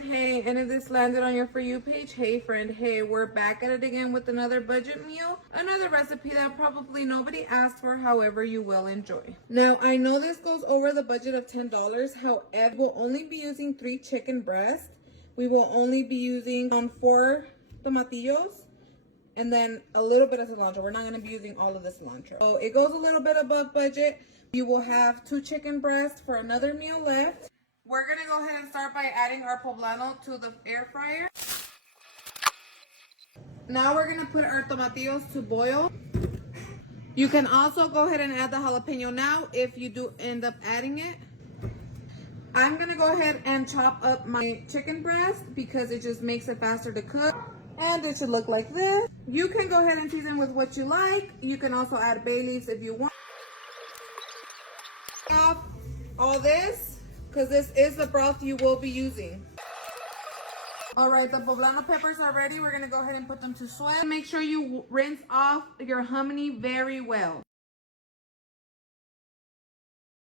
friend, hey, and if this landed on your For You page, hey friend, hey, we're back at it again with another budget meal, another recipe that probably nobody asked for, however you will enjoy. Now, I know this goes over the budget of $10, however, we'll only be using 3 chicken breasts. We will only be using 4 tomatillos, and then a little bit of cilantro. We're not going to be using all of the cilantro. So it goes a little bit above budget. You will have 2 chicken breasts for another meal left. We're going to go ahead and start by adding our poblano to the air fryer. Now we're going to put our tomatillos to boil. You can also go ahead and add the jalapeno now if you do end up adding it. I'm going to go ahead and chop up my chicken breast because it just makes it faster to cook. And it should look like this. You can go ahead and season with what you like. You can also add bay leaves if you want. Off all this, because this is the broth you will be using. All right, the poblano peppers are ready. We're gonna go ahead and put them to sweat. Make sure you rinse off your hominy very well.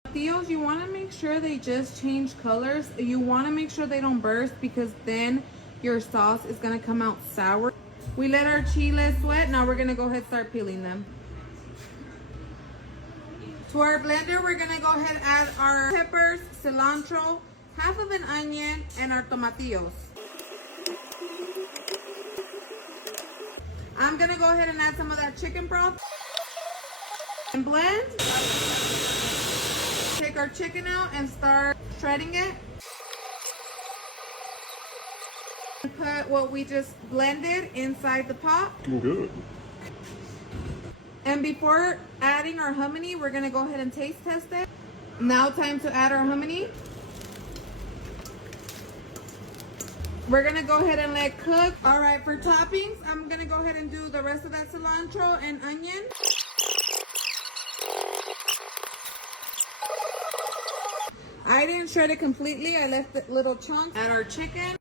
Tomatillos, you wanna make sure they just change colors. You wanna make sure they don't burst because then your sauce is gonna come out sour. We let our chiles sweat. Now we're gonna go ahead and start peeling them. To our blender, we're gonna go ahead and add our peppers, cilantro, half of an onion, and our tomatillos. I'm gonna go ahead and add some of that chicken broth and blend. Take our chicken out and start shredding it. Put what we just blended inside the pot. Good. And before adding our hominy, we're gonna go ahead and taste test it. Now time to add our hominy. We're gonna go ahead and let cook. All right, for toppings, I'm gonna go ahead and do the rest of that cilantro and onion. I didn't shred it completely. I left it little chunks. Add our chicken.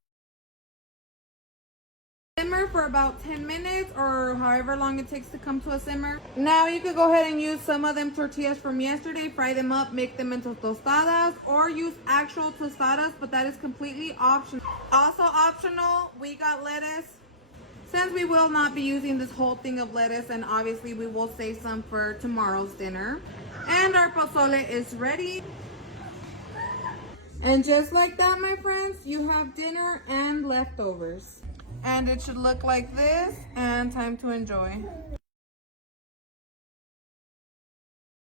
Simmer for about 10 minutes or however long it takes to come to a simmer. Now you could go ahead and use some of them tortillas from yesterday, fry them up, make them into tostadas, or use actual tostadas, but that is completely optional. Also optional, we got lettuce. Since we will not be using this whole thing of lettuce, and obviously we will save some for tomorrow's dinner. And our pozole is ready. And just like that, my friends, you have dinner and leftovers. And it should look like this, and time to enjoy.